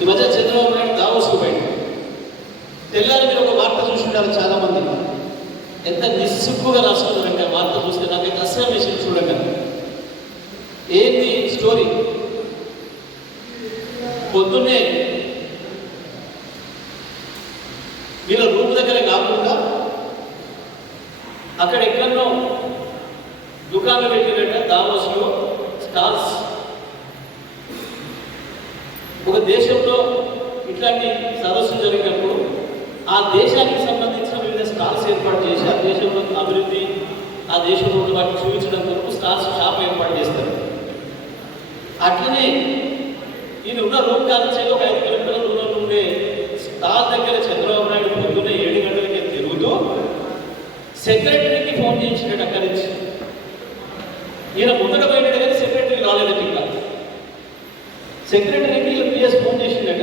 ఈ మధ్య చంద్రబాబు నాయుడు దావోస్కు పోయింది. తెల్లారి మీరు ఒక వార్త చూసుంటారు చాలా మంది. ఎంత నిస్సిగ్గుగా రాసుకున్నారంటే వార్త చూస్తే నాకైతే అసలు విషయం చూడగా ఏంది స్టోరీ. పొద్దున్నే వీళ్ళ రూమ్ దగ్గరే కాకుండా అక్కడ ఎక్కడో దుకాణం పెట్టినట్ట దావోస్లో స్టాల్స్. ఒక దేశంలో ఇట్లాంటి సదస్సులు జరిగినప్పుడు ఆ దేశానికి సంబంధించిన వివిధ స్టాల్స్ ఏర్పాటు చేసి ఆ దేశంలో అభివృద్ధి, ఆ దేశంలో ఉన్న వాటిని చూపించడం కొరకు స్టాల్స్ షాప్ ఏర్పాటు చేస్తారు. అట్లనే ఈయన ఉన్న రూమ్ కాల్చేది ఒక 5 కిలోమీటర్ల దూరంలో ఉండే స్టాల్ దగ్గర చంద్రబాబు నాయుడు పొద్దున్నే 7 గంటలకే తిరుగుతూ సెక్రటరీకి ఫోన్ చేయించినట్టు అక్కడి నుంచి. ఈయన ముందర పోయినాడు కానీ సెక్రటరీ రాలేదండి. ఇంకా సెక్రటరీకి పిఎస్ ఫోన్ చేసిండట.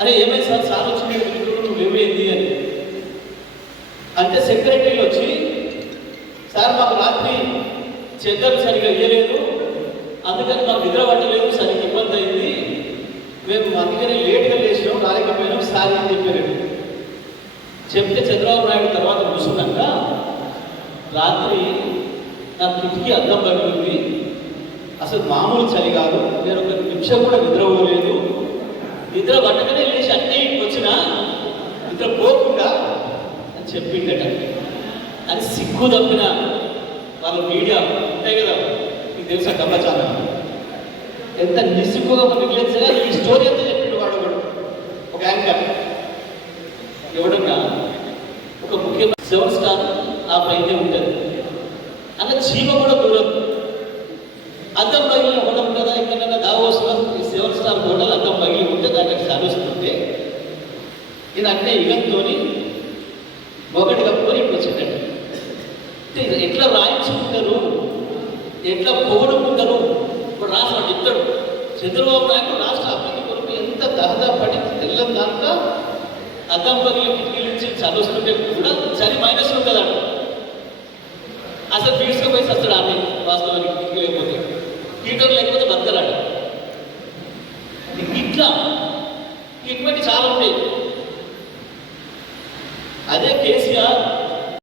అరే ఏమైంది సార్, సార్ వచ్చింది నువ్వు ఏమైంది అని అంటే సెక్రటరీ వచ్చి, సార్ మాకు రాత్రి చెద్దరు సరిగా ఇయ్యలేదు, అందుకని మాకు నిద్ర పట్టలేదు, సరిగ్గా ఇబ్బంది అయింది, మేము అందుకని లేట్గా లేచినాం, రాలేకపోయినాం సార్ అని చెప్పారు. చెప్తే చంద్రబాబు నాయుడు తర్వాత కూర్చున్నాక, రాత్రి నా కిటికీ అద్దం పడుతుంది, అసలు మామూలు చలి కాదు, నేను ఒక నిమిషం కూడా నిద్రపోలేదు, నిద్ర పట్టగానే లేచి అన్నీ వచ్చినా నిద్ర పోకుండా అని చెప్పిండట. అని సిగ్గు తప్పిన వాళ్ళ మీడియా ఉంటాయి కదా, మీకు తెలుసా గమనించాలి ఎంత నిస్సిగ్గుగా మిగిలించగా ఈ స్టోరీ అంతా చెప్పిండు వాడు కూడా. ఒక యాంకర్ ఎవడన్నా ఒక ముఖ్యమైన 7 స్టార్ ఆ పైనే ఉంటుంది, అలా చీమ కూడా దూరం. అద్దం పగిలిన హోటల్ కదా, ఎక్కడన్నా దావోస్లో 7 స్టార్ హోటల్ అద్దం పగిలి ఉంటే దానికి సాధిస్తుంటే ఈయన అట్నే ఇగంతో ఒకటి కప్పుకొని ఇప్పుడు వచ్చేటట్టు. ఎట్లా రాయించుకుంటారు, ఎట్లా పొగడుకుంటారు. ఇప్పుడు రాష్ట్రం చెప్తాడు చంద్రబాబు నాయుడు రాష్ట్ర అభివృద్ధి కొరకు ఎంత దహదపడి తెల్లని దాంట్లో అద్దం పగిలి కిటికీల నుంచి చదువుతుంటే కూడా చలి మైనస్ ఉంటుందంట. అసలు ఫీడ్స్గా పోయి వస్తాడు ఆమె వాస్తవానికి కిటికీ లేకపోతే, హీటర్ లేకపోతే బతకరాడు. ఇట్లా ఇటువంటి చాలా ఉంటాయి. అదే